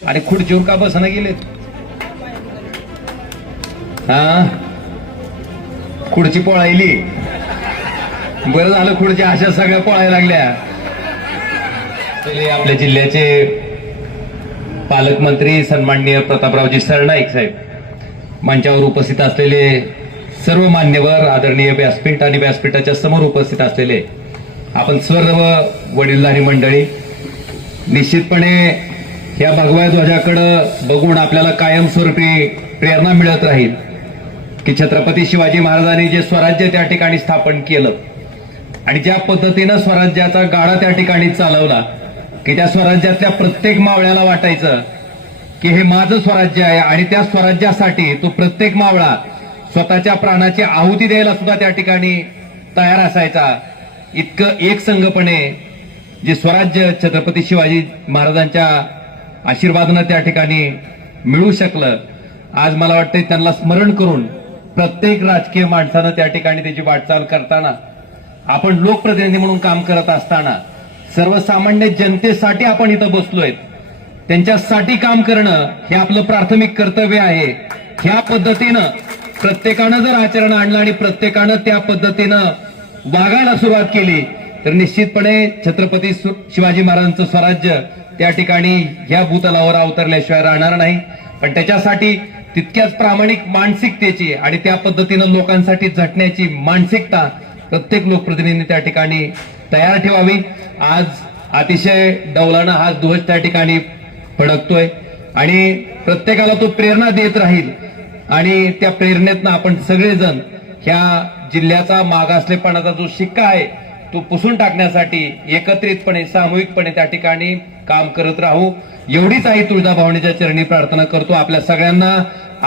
आणि खुर्चीवर का बसना गेलेत? हा, खुर्ची पळायली. बरं झालं, खुर्ची अशा सगळ्या पळायला लागल्या. आपल्या जिल्ह्याचे पालकमंत्री सन्माननीय प्रतापरावजी सरनाईक साहेब, मंचावर उपस्थित असलेले सर्व मान्यवर, आदरणीय व्यासपीठ आणि व्यासपीठाच्या समोर उपस्थित असलेले आपण सर्व वडीलधारी मंडळी, निश्चितपणे या भगव्या ध्वजाकडे बघून आपल्याला कायमस्वरूपी प्रेरणा मिळत राहील की छत्रपती शिवाजी महाराजांनी जे स्वराज्य त्या ठिकाणी स्थापन केलं आणि ज्या पद्धतीनं स्वराज्याचा गाडा त्या ठिकाणी चालवला की त्या स्वराज्यातल्या प्रत्येक मावळ्याला वाटायचं की हे माझं स्वराज्य आहे आणि त्या स्वराज्यासाठी तो प्रत्येक मावळा स्वतःच्या प्राणाची आहुती द्यायला सुद्धा त्या ठिकाणी तयार असायचा. इतकं एकसंघपणे जे स्वराज्य छत्रपती शिवाजी महाराजांच्या आशीर्वादानं त्या ठिकाणी मिळू शकलं, आज मला वाटतं त्यांना स्मरण करून प्रत्येक राजकीय माणसानं त्या ठिकाणी त्याची वाटचाल करताना, आपण लोकप्रतिनिधी म्हणून काम करत असताना, सर्वसामान्य जनतेसाठी आपण इथं बसलोय, त्यांच्यासाठी काम करणं हे आपलं प्राथमिक कर्तव्य आहे. ह्या पद्धतीनं प्रत्येकानं जर आचरण आणलं आणि प्रत्येकानं त्या पद्धतीनं वागायला सुरुवात केली तर निश्चितपणे छत्रपती शिवाजी महाराजांचं स्वराज्य त्या ठिकाणी ह्या भूतलावर अवतरल्याशिवाय राहणार नाही. पण त्याच्यासाठी तितक्याच प्रामाणिक मानसिकतेची आणि त्या पद्धतीनं लोकांसाठी झटण्याची मानसिकता प्रत्येक लोकप्रतिनिधींनी त्या ठिकाणी तयार ठेवावी. आज अतिशय डौलानं हा ध्वज त्या ठिकाणी फडकतोय आणि प्रत्येकाला तो प्रेरणा देत राहील आणि त्या प्रेरणेतनं आपण सगळेजण ह्या जिल्ह्याचा मागासलेपणाचा जो शिक्का आहे तो पुसून टाकण्यासाठी एकत्रितपणे, सामूहिकपणे त्या ठिकाणी काम करत राहू, एवढीच आई तुळजाभवानीच्या चरणी प्रार्थना करतो. आपल्या सगळ्यांना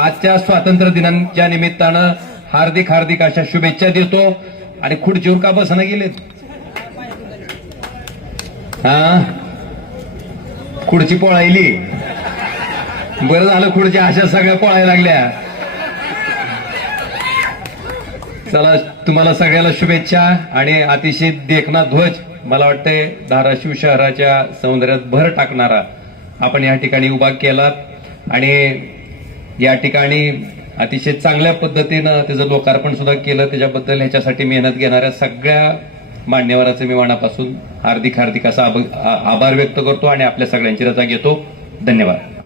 आजच्या स्वातंत्र्य दिनाच्या निमित्तानं हार्दिक हार्दिक अशा शुभेच्छा देतो. आणि खुर्चीवर का बसना गेलेत? हा, खुर्ची पळायली. बरं झालं, खुर्ची अशा सगळ्या पळायला लागल्या. चला, तुम्हाला सगळ्याला शुभेच्छा आणि अतिशय देखना ध्वज, मला वाटतंय धाराशिव शहराच्या सौंदर्यात भर टाकणारा आपण या ठिकाणी उभा केलात आणि या ठिकाणी अतिशय चांगल्या पद्धतीनं त्याचं लोकार्पण सुद्धा केलं. त्याच्याबद्दल ह्याच्यासाठी मेहनत घेणाऱ्या सगळ्या मान्यवरांचे मी मनापासून हार्दिक हार्दिक असा आभार व्यक्त करतो आणि आपल्या सगळ्यांची रजा घेतो. धन्यवाद.